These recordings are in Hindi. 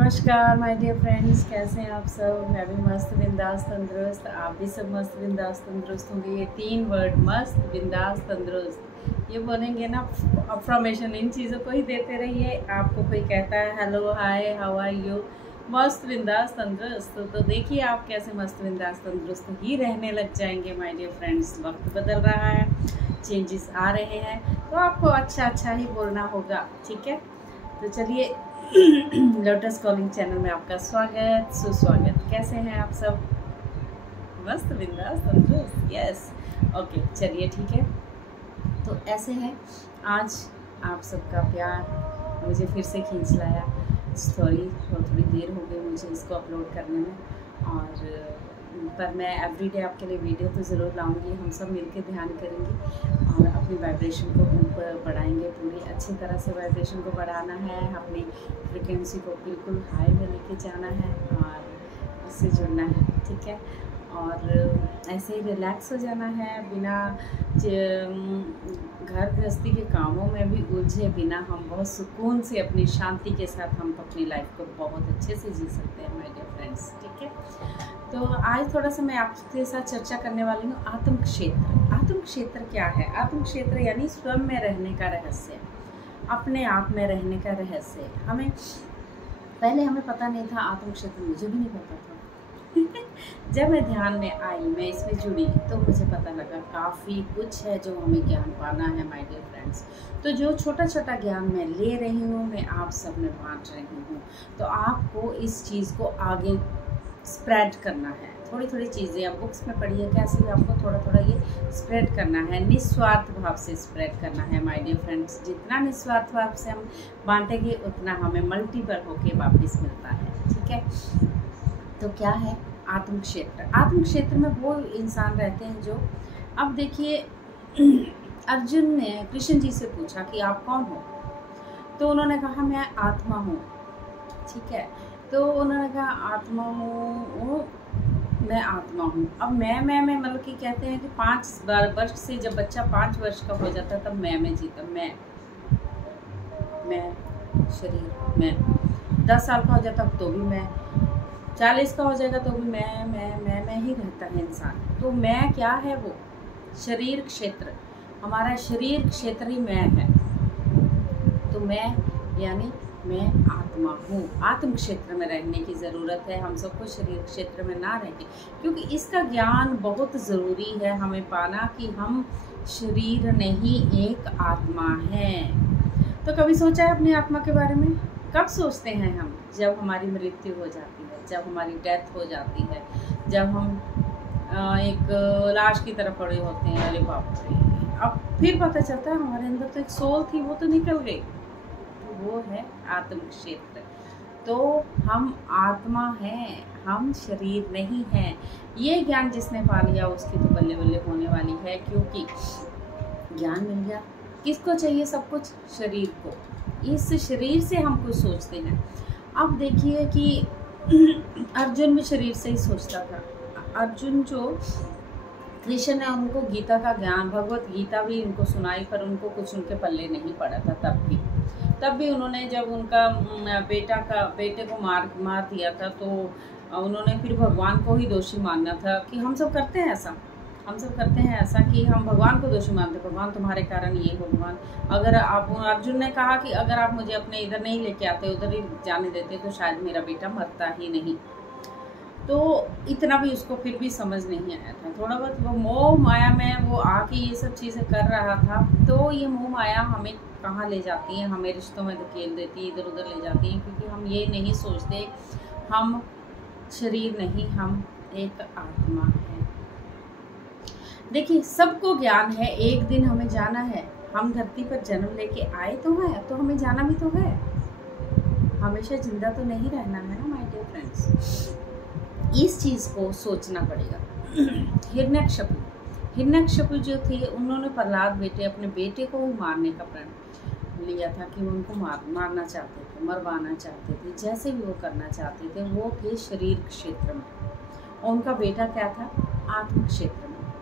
नमस्कार माय डियर फ्रेंड्स, कैसे हैं आप सब। मैं भी मस्त बिंदास तंदुरुस्त, आप भी सब मस्त बिंदास तंदुरुस्त होंगे। ये 3 वर्ड मस्त बिंदास तंदुरुस्त, ये बोलेंगे ना अफर्मेशन, इन चीज़ों को ही देते रहिए। आपको कोई कहता है hello hi how are you, मस्त बिंदास तंदुरुस्त, तो देखिए आप कैसे मस्त बिंदास तंदुरुस्त ही रहने लग जाएंगे माय डियर फ्रेंड्स। वक्त बदल रहा है, चेंजेस आ रहे हैं, तो आपको अच्छा ही बोलना होगा, ठीक है। तो चलिए लोटस कॉलिंग चैनल में आपका स्वागत सुस्वागत। कैसे हैं आप सब? मस्त बिंदास तंदुरुस्त, यस ओके, चलिए ठीक है। तो ऐसे है, आज आप सबका प्यार मुझे फिर से खींच लाया। स्टोरी थोड़ी देर हो गई मुझे इसको अपलोड करने में, और पर मैं एवरीडे आपके लिए वीडियो तो ज़रूर लाऊंगी। हम सब मिलकर ध्यान करेंगे और अपनी वाइब्रेशन को ऊपर बढ़ाएंगे। पूरी अच्छी तरह से वाइब्रेशन को बढ़ाना है, अपनी फ्रिक्वेंसी को बिल्कुल हाई में लेके जाना है और उससे जुड़ना है, ठीक है। और ऐसे ही रिलैक्स हो जाना है, बिना घर गृहस्थी के कामों में भी उलझे बिना हम बहुत सुकून से अपनी शांति के साथ हम अपनी लाइफ को बहुत अच्छे से जी सकते हैं माय डियर फ्रेंड्स, ठीक है। तो आज थोड़ा सा मैं आपके साथ चर्चा करने वाली हूँ आत्म क्षेत्र। आत्म क्षेत्र क्या है? आत्म क्षेत्र यानी स्वयं में रहने का रहस्य, अपने आप में रहने का रहस्य। पहले हमें पता नहीं था आत्म क्षेत्र, मुझे भी नहीं पता था। जब मैं ध्यान में आई, मैं इसमें जुड़ी, तो मुझे पता लगा काफ़ी कुछ है जो हमें ज्ञान पाना है माय डियर फ्रेंड्स। तो जो छोटा छोटा ज्ञान मैं ले रही हूँ, मैं आप सब में बांट रही हूँ। तो आपको इस चीज़ को आगे स्प्रेड करना है। थोड़ी थोड़ी चीज़ें आप बुक्स में पढ़िए, कैसे भी आपको थोड़ा थोड़ा ये स्प्रेड करना है, निस्वार्थ भाव से स्प्रेड करना है माय डियर फ्रेंड्स। जितना निस्वार्थ भाव से हम बांटेंगे उतना हमें मल्टीपल होके वापस मिलता है, ठीक है। तो क्या है आत्म क्षेत्र? आत्म क्षेत्र में वो इंसान रहते हैं जो, अब देखिए अर्जुन ने कृष्ण जी से पूछा कि आप कौन हो, तो उन्होंने कहा मैं आत्मा हूँ, ठीक है। तो उन्होंने कहा आत्मा हूँ, मैं आत्मा हूँ। अब मैं मतलब कि कहते हैं कि 5 वर्ष से, जब बच्चा 5 वर्ष का हो जाता तब मैं जीता, मैं शरीर, मैं 10 साल का हो जाता तो भी मैं, 40 का हो जाएगा तो भी मैं ही रहता है इंसान। तो मैं क्या है? वो शरीर क्षेत्र, हमारा शरीर क्षेत्र ही मैं है। तो मैं यानी मैं आत्मा हूँ। आत्म क्षेत्र में रहने की ज़रूरत है हम सबको, शरीर क्षेत्र में ना रह के, क्योंकि इसका ज्ञान बहुत ज़रूरी है हमें पाना कि हम शरीर नहीं एक आत्मा हैं। तो कभी सोचा है अपनी आत्मा के बारे में? कब सोचते हैं हम? जब हमारी मृत्यु हो जाती है, जब हमारी डेथ हो जाती है, जब हम एक लाश की तरफ पड़े होते हैं। अरे बाप रे, अब फिर पता चलता है हमारे अंदर तो एक सोल थी, वो तो निकल गई। वो है आत्म क्षेत्र। तो हम आत्मा हैं, हम शरीर नहीं हैं। ये ज्ञान जिसने पा लिया उसकी तो बल्ले बल्ले होने वाली है, क्योंकि ज्ञान मिल गया। किसको चाहिए सब कुछ? शरीर को। इस शरीर से हम कुछ सोचते हैं। अब देखिए कि अर्जुन भी शरीर से ही सोचता था। अर्जुन जो कृष्ण ने उनको गीता का ज्ञान, भगवत गीता भी उनको सुनाई, पर उनको कुछ उनके पल्ले नहीं पड़ा था। तब भी उन्होंने, जब उनका बेटे को मार दिया था, तो उन्होंने फिर भगवान को ही दोषी मानना था। कि हम सब करते हैं ऐसा कि हम भगवान को दोषी मानते, भगवान तुम्हारे कारण ये हो। भगवान, अगर आप, अर्जुन ने कहा कि अगर आप मुझे अपने इधर नहीं लेके आते, उधर ही जाने देते, तो शायद मेरा बेटा मरता ही नहीं। तो इतना भी उसको फिर भी समझ नहीं आया था। थोड़ा बहुत वो मोह माया में वो आके ये सब चीज़ें कर रहा था। तो ये मोह माया हमें कहाँ ले जाती है? हमें रिश्तों में धकेल देती है, इधर उधर ले जाती है, क्योंकि हम ये नहीं सोचते हम शरीर नहीं, हम एक आत्मा है। देखिए सबको ज्ञान है, एक दिन हमें जाना है। हम धरती पर जन्म लेके आए तो हैं, तो हमें जाना भी तो है। हमेशा जिंदा तो नहीं रहना है ना माय डियर फ्रेंड्स। इस चीज़ को सोचना पड़ेगा। हिरण्यकशिपु जो थे, उन्होंने प्रहलाद अपने बेटे को मारने का प्रण लिया था कि वो उनको मारना चाहते थे, मरवाना चाहते थे, जैसे भी वो करना चाहते थे। वो थे शरीर क्षेत्र में, और उनका बेटा क्या था? आत्म क्षेत्र में,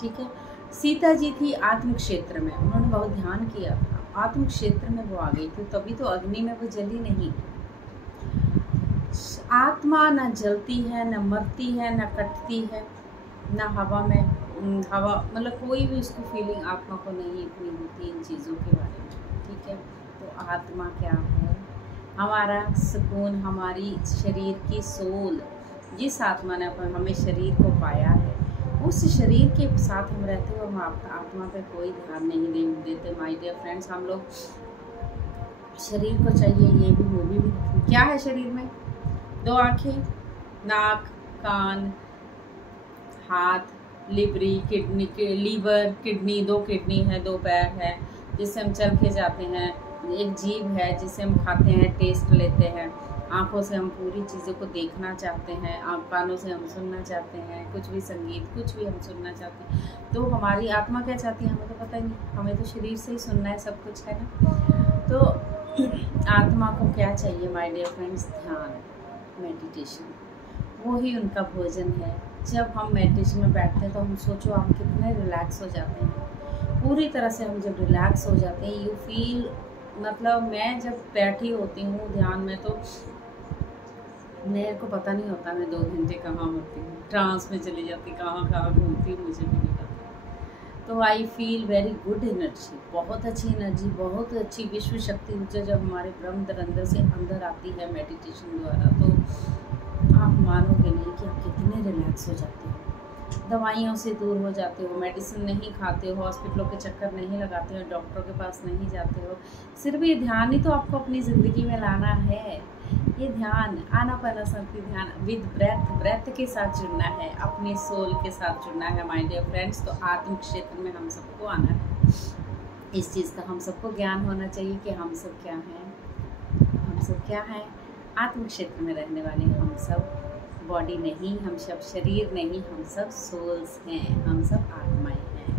ठीक है। सीता जी थी आत्म क्षेत्र में, उन्होंने बहुत ध्यान किया था, आत्म क्षेत्र में वो आ गई थी, तभी तो अग्नि में वो जली नहीं। आत्मा न जलती है, न मरती है, न कटती है, न हवा में हवा मतलब कोई भी उसको फीलिंग आत्मा को नहीं इतनी होती इन चीज़ों के बारे में। ठीक है, तो आत्मा क्या है? हमारा सुकून, हमारी शरीर की सोल, जिस आत्मा ने हमें शरीर को पाया है, उस शरीर के साथ हम रहते हुए हम आत्मा पे कोई ध्यान नहीं देते। माय डियर फ्रेंड्स, हम लोग शरीर को चाहिए ये भी वो भी क्या है शरीर में? 2 आँखें, नाक, कान, हाथ, लिवरी, किडनी, लीवर, किडनी, 2 किडनी है, 2 पैर है जिससे हम चल के जाते हैं, एक जीभ है जिससे हम खाते हैं, टेस्ट लेते हैं, आँखों से हम पूरी चीज़ों को देखना चाहते हैं, कानों से हम सुनना चाहते हैं, कुछ भी संगीत कुछ भी हम सुनना चाहते हैं। तो हमारी आत्मा क्या चाहती है हमें तो पता ही नहीं, हमें तो शरीर से ही सुनना है सब कुछ, है ना। तो आत्मा को क्या चाहिए माय डियर फ्रेंड्स? ध्यान, मेडिटेशन, वो ही उनका भोजन है। जब हम मेडिटेशन में बैठते हैं तो हम सोचो हम कितने रिलैक्स हो जाते हैं, पूरी तरह से हम जब रिलैक्स हो जाते हैं, यू फील, मतलब मैं जब बैठी होती हूँ ध्यान में तो मेरे को पता नहीं होता मैं 2 घंटे कहाँ होती हूँ, ट्रांस में चली जाती, कहाँ घूमती हूँ मुझे भी नहीं पता। तो I feel very good energy, बहुत अच्छी एनर्जी, बहुत अच्छी विश्व शक्ति ऊर्जा जब हमारे ब्रह्म अंदर से अंदर आती है मेडिटेशन द्वारा, तो आप मानोगे नहीं कि आप कितने रिलैक्स हो जाते हो, दवाइयों से दूर हो जाते हो, मेडिसिन नहीं खाते हो, हॉस्पिटलों के चक्कर नहीं लगाते हो, डॉक्टरों के पास नहीं जाते हो। सिर्फ ये ध्यान ही तो आपको अपनी ज़िंदगी में लाना है। ये ध्यान आनापानसती ध्यान विद ब्रेथ के साथ जुड़ना है, अपनी सोल के साथ जुड़ना है माय डियर फ्रेंड्स। तो आत्म क्षेत्र में हम सबको आना है, इस चीज़ का हम सबको ज्ञान होना चाहिए कि हम सब क्या हैं, हम सब क्या हैं। आत्म क्षेत्र में रहने वाले हम सब, बॉडी नहीं, हम सब शरीर नहीं, हम सब सोल्स हैं, हम सब आत्माएं हैं।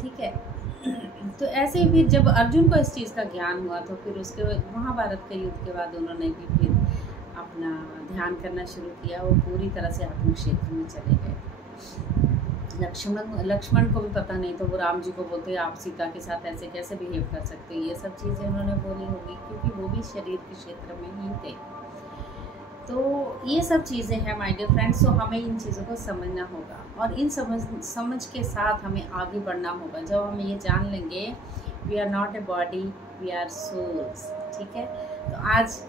ठीक है, तो ऐसे ही फिर जब अर्जुन को इस चीज़ का ज्ञान हुआ तो फिर उसके महाभारत के युद्ध के बाद उन्होंने भी फिर अपना ध्यान करना शुरू किया, वो पूरी तरह से आत्म क्षेत्र में चले गए। लक्ष्मण को भी पता नहीं तो वो राम जी को बोलते आप सीता के साथ ऐसे कैसे बिहेव कर सकते हैं, ये सब चीज़ें उन्होंने बोली होगी क्योंकि वो भी शरीर के क्षेत्र में ही थे। तो ये सब चीज़ें हैं माय डियर फ्रेंड्स। तो हमें इन चीज़ों को समझना होगा और इन समझ के साथ हमें आगे बढ़ना होगा। जब हम ये जान लेंगे we are not a body, we are souls. ठीक है, तो आज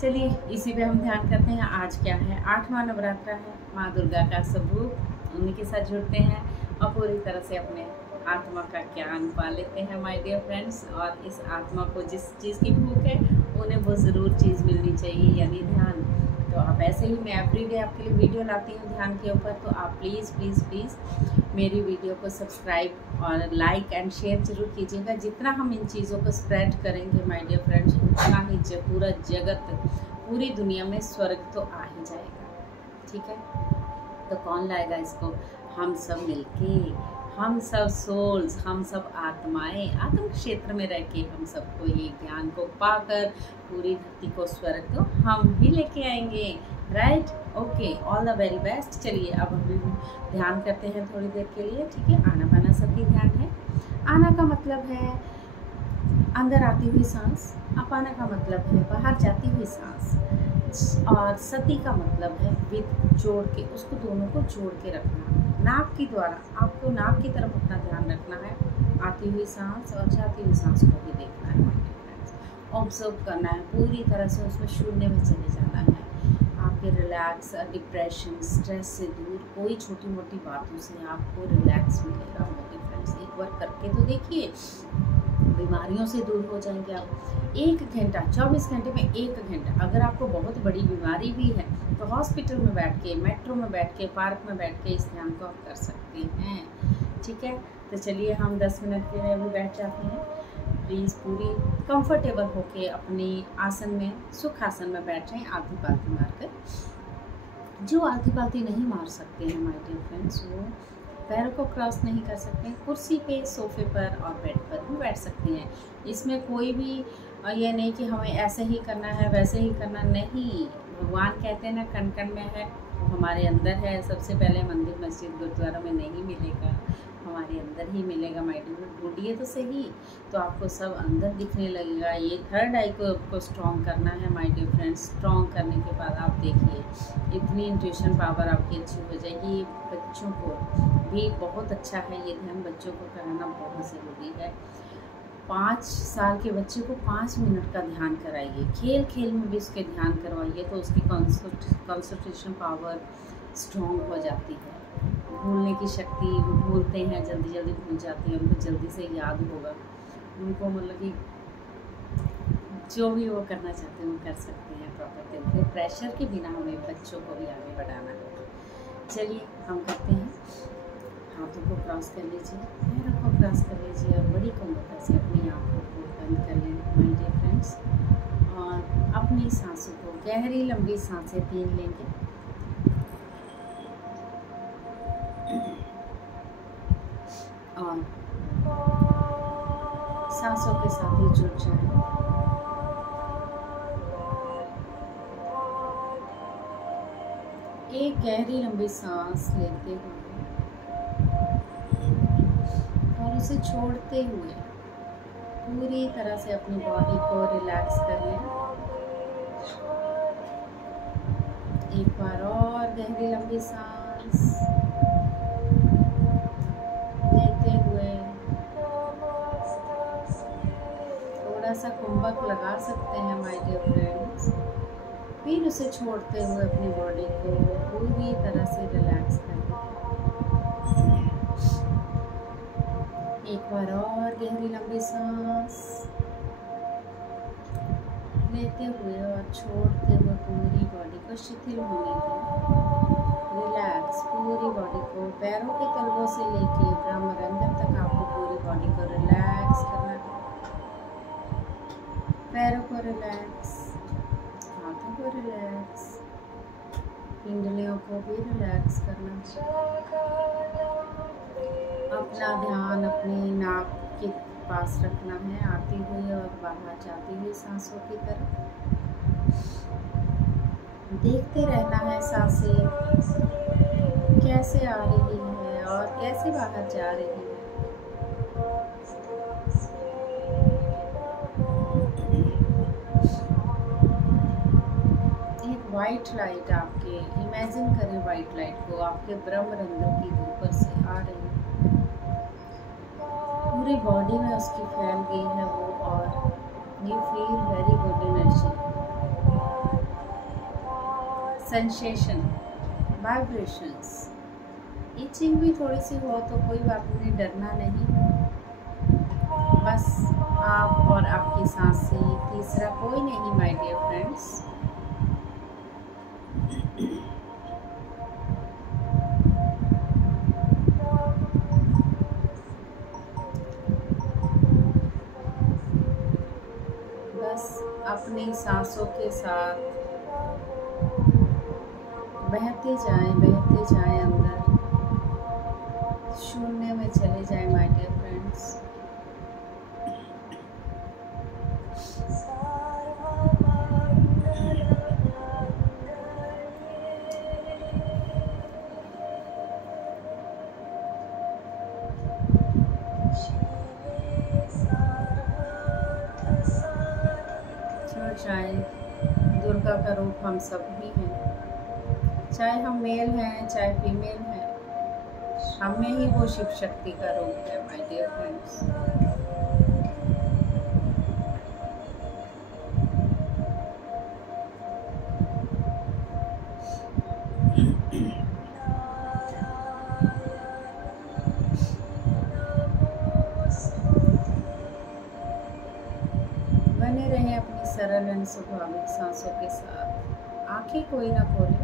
चलिए इसी पे हम ध्यान करते हैं। आज क्या है? 8वां नवरात्रा है, माँ दुर्गा का स्वरूप, उन्हीं के साथ जुड़ते हैं और पूरी तरह से अपने आत्मा का ज्ञान पा लेते हैं माय डियर फ्रेंड्स। और इस आत्मा को जिस चीज़ की भूख है उन्हें वो ज़रूर चीज़ मिलनी चाहिए, यानी ध्यान। तो आप ऐसे ही मैं एवरीडे आपके लिए वीडियो लाती हूँ ध्यान के ऊपर, तो आप प्लीज़ प्लीज़ प्लीज़ मेरी वीडियो को सब्सक्राइब और लाइक एंड शेयर ज़रूर कीजिएगा। जितना हम इन चीज़ों को स्प्रेड करेंगे माय डियर फ्रेंड्स, उतना ही पूरा जगत, पूरी दुनिया में स्वर्ग तो आ ही जाएगा। ठीक है, तो कौन लाएगा इसको? हम सब मिलके, हम सब सोल्स, हम सब आत्माएं आत्म क्षेत्र में रह के हम सबको ये ज्ञान को पाकर पूरी धरती को स्वर्ग तो हम ही लेके आएंगे। Right, okay, all the very best. चलिए अब हम ध्यान करते हैं थोड़ी देर के लिए। ठीक है, आनापानसती ध्यान है। आना का मतलब है अंदर आती हुई सांस, अपाना का मतलब है बाहर जाती हुई सांस, और सती का मतलब है विद जोड़ के, उसको दोनों को जोड़ के रखना। नाक के द्वारा आपको नाक की तरफ अपना ध्यान रखना है, आती हुई सांस और जाती हुई सांस को भी देखना है, ऑब्जर्व करना है, पूरी तरह से उसमें शून्य में चले जाना है। आपके रिलैक्स, डिप्रेशन, स्ट्रेस से दूर, कोई छोटी मोटी बातों से आपको रिलैक्स मिलेगा मेरे फ्रेंड्स। एक बार करके तो देखिए, बीमारियों से दूर हो जाएंगे आप। 1 घंटा, 24 घंटे में 1 घंटा। अगर आपको बहुत बड़ी बीमारी भी है तो हॉस्पिटल में बैठ के, मेट्रो में बैठ के, पार्क में बैठ के इस ध्यान को आप कर सकते हैं। ठीक है, तो चलिए हम 10 मिनट के लिए भी बैठ जाते हैं। प्लीज़ पूरी कंफर्टेबल होके अपनी आसन में, सुख आसन में बैठ जाएं, आधी पालती मारकर। जो आधी पालती नहीं मार सकते हैं माय डियर फ्रेंड्स, वो पैरों को क्रॉस नहीं कर सकते, कुर्सी पे, सोफे पर और बेड पर भी बैठ सकते हैं। इसमें कोई भी ये नहीं कि हमें ऐसे ही करना है, वैसे ही करना नहीं। भगवान कहते हैं ना, कण कण में है, वो हमारे अंदर है। सबसे पहले मंदिर, मस्जिद, गुरुद्वारा में नहीं मिलेगा, हमारे अंदर ही मिलेगा माय डियर। ढूंढिए तो सही, तो आपको सब अंदर दिखने लगेगा। ये थर्ड आई को आपको स्ट्रॉन्ग करना है माय डियर फ्रेंड्स। स्ट्रॉन्ग करने के बाद आप देखिए इतनी इंट्यूशन पावर आपकी अच्छी हो जाएगी। बच्चों को भी बहुत अच्छा है ये ध्यान, बच्चों को कराना बहुत ज़रूरी है। 5 साल के बच्चे को 5 मिनट का ध्यान कराइए, खेल खेल में भी उसके ध्यान करवाइए, तो उसकी कंसंट्रेशन पावर स्ट्रॉन्ग हो जाती है। भूलने की शक्ति, भूलते हैं जल्दी जल्दी भूल जाते हैं, उनको जल्दी से याद होगा, उनको मतलब कि जो भी वो करना चाहते हैं वो कर सकते हैं प्रॉपर तरीके। प्रेशर के बिना हमें बच्चों को भी आगे बढ़ाना है। चलिए हम करते हैं। हाथों को क्रॉस कर लीजिए, पैरों को क्रॉस कर लीजिए और बड़ी कोमलता से अपनी आँखों को बंद कर लें माय डियर फ्रेंड्स। और अपनी सांसों को गहरी लंबी सांसें 3 लेंगे। और सांसों के साथ ही जुड़ जाए। एक गहरी लंबी सांस लेते हुए और उसे छोड़ते हुए पूरी तरह से अपनी बॉडी को रिलैक्स कर लें। एक बार और गहरी लंबी सांस लेते हुए थोड़ा सा कुंभक लगा सकते हैं माय डियर फ्रेंड्स। फिर उसे छोड़ते हुए अपनी बॉडी को पूरी तरह से रिलैक्स कर लें। एक बार और गहरी लंबी सांस लेते हुए और छोड़ते हुए पूरी बॉडी को शिथिल होने दें। रिलैक्स पूरी बॉडी को, पैरों के तलवों से लेके ब्रह्मरंध्र तक आपको पूरी बॉडी को रिलैक्स करना है। पैरों को रिलैक्स, हाथों को रिलैक्स, पिंडलियों को भी रिलैक्स करना है। अपना ध्यान अपने नाक के पास रखना है, आती हुई और बाहर जाती हुई सांसों की तरफ। देखते रहना है सांसें कैसे आ रही है और कैसे बाहर जा रही है। एक वाइट लाइट आपके, इमेजिन करें वाइट लाइट को आपके ब्रह्मरंध्र की ऊपर से आ रही है, पूरी बॉडी में उसकी फैल गई है वो, और you feel very good energy, sensation, vibrations. Itching भी थोड़ी सी हो तो कोई बात नहीं, डरना नहीं, बस आप और आपकी सांसें, तीसरा कोई नहीं माय डियर फ्रेंड्स। अपनी सांसों के साथ बहते जाएं अंदर, शून्य में चले जाएं माय डियर फ्रेंड्स। चाहे दुर्गा का रूप हम सब ही हैं, चाहे हम मेल हैं चाहे फीमेल हैं, हम में ही वो शिव शक्ति का रूप है माय डियर फ्रेंड्स। बने रहें अपनी सरल और स्वाभाविक सांसों के साथ, आंखें कोई ना खोलें।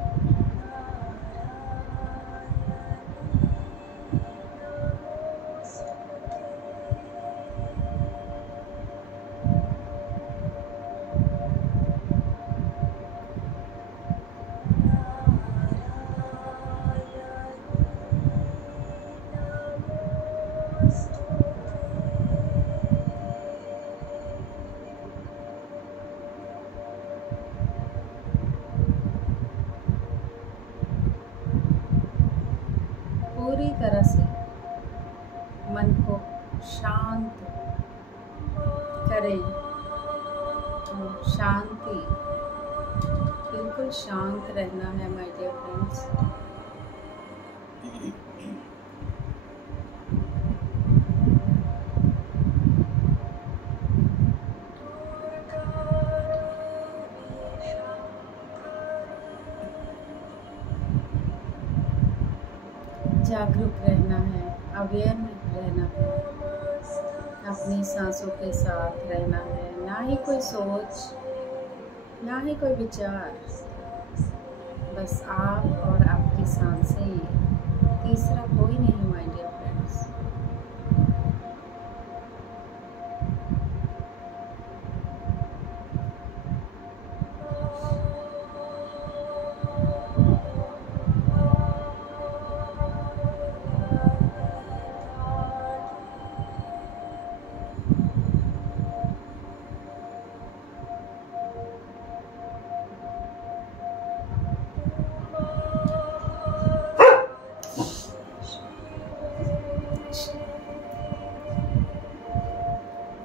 शांति, बिल्कुल शांत रहना है माय डियर फ्रेंड्स। जागरूक रहना है, अवेयर रहना है, अपनी सांसों के साथ रहना है, ना ही कोई सोच, ना ही कोई विचार, बस आप और आपकी सांसें, तीसरा कोई नहीं माय डियर फ्रेंड्स।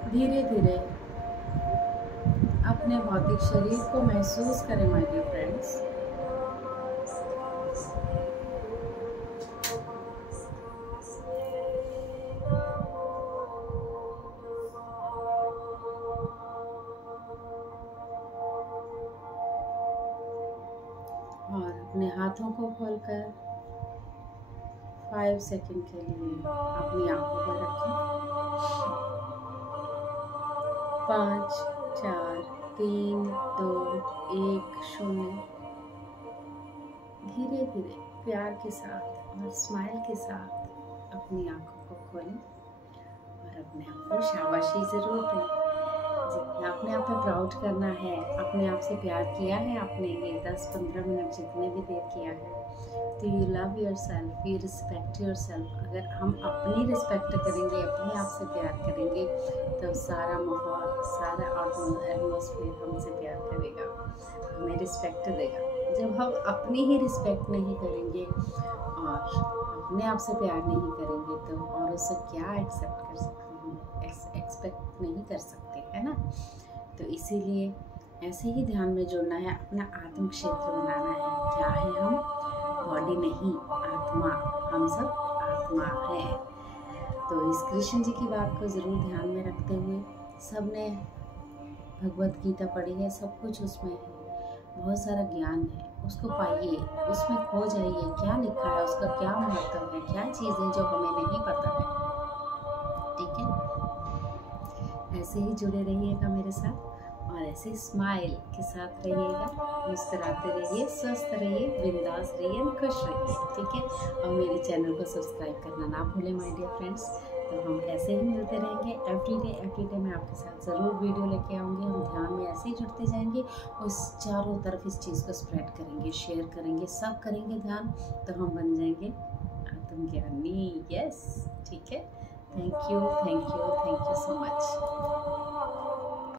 धीरे धीरे अपने भौतिक शरीर को महसूस करें माय डियर फ्रेंड्स। और अपने हाथों को खोलकर 5 सेकंड के लिए अपनी आंखों पर रखें। 5 4 3 2 1 0। धीरे धीरे प्यार के साथ और स्माइल के साथ अपनी आंखों को खोलें और अपने आप को शाबाशी ज़रूर दें। जितना आपने आप पे प्राउड करना है, अपने आप से प्यार किया है आपने ये 10-15 मिनट जितने भी देर किया है, तो you love your self, you respect your self. अगर हम अपनी रिस्पेक्ट करेंगे, अपने आप से प्यार करेंगे, तो सारा माहौल, सारा एटमॉस्फेयर हमसे प्यार करेगा, हमें रिस्पेक्ट देगा। जब हम अपनी ही रिस्पेक्ट नहीं करेंगे और अपने आप से प्यार नहीं करेंगे, तो और उससे क्या एक्सेप्ट कर सकते हैं, एक्सपेक्ट नहीं कर सकते, है ना। तो इसीलिए ऐसे ही ध्यान में जोड़ना है, अपना आत्म क्षेत्र बनाना है। क्या है हम? बॉडी नहीं, आत्मा। हम सब आत्मा है। तो इस कृष्ण जी की बात को ज़रूर ध्यान में रखते हुए, सब ने भगवत गीता पढ़ी है, सब कुछ उसमें है, बहुत सारा ज्ञान है, उसको पाइए, उसमें खो जाइए, क्या लिखा है, उसका क्या महत्व है, क्या चीज़ें जो हमें नहीं पता है। ठीक है, ऐसे ही जुड़े रहिएगा मेरे साथ और ऐसे स्माइल के साथ रहिएगा, मुस्कुराते रहिए, स्वस्थ रहिए, बिंदास रहिए, खुश रहिए। ठीक है, और मेरे चैनल को सब्सक्राइब करना ना भूलें माय डियर फ्रेंड्स। तो हम ऐसे ही मिलते रहेंगे एवरी डे मैं आपके साथ ज़रूर वीडियो लेके आऊँगी। हम ध्यान में ऐसे ही जुड़ते जाएंगे और चारों तरफ इस चीज़ को स्प्रेड करेंगे, शेयर करेंगे, सब करेंगे ध्यान, तो हम बन जाएंगे आत्मज्ञानी। यस, ठीक है। Thank you so much.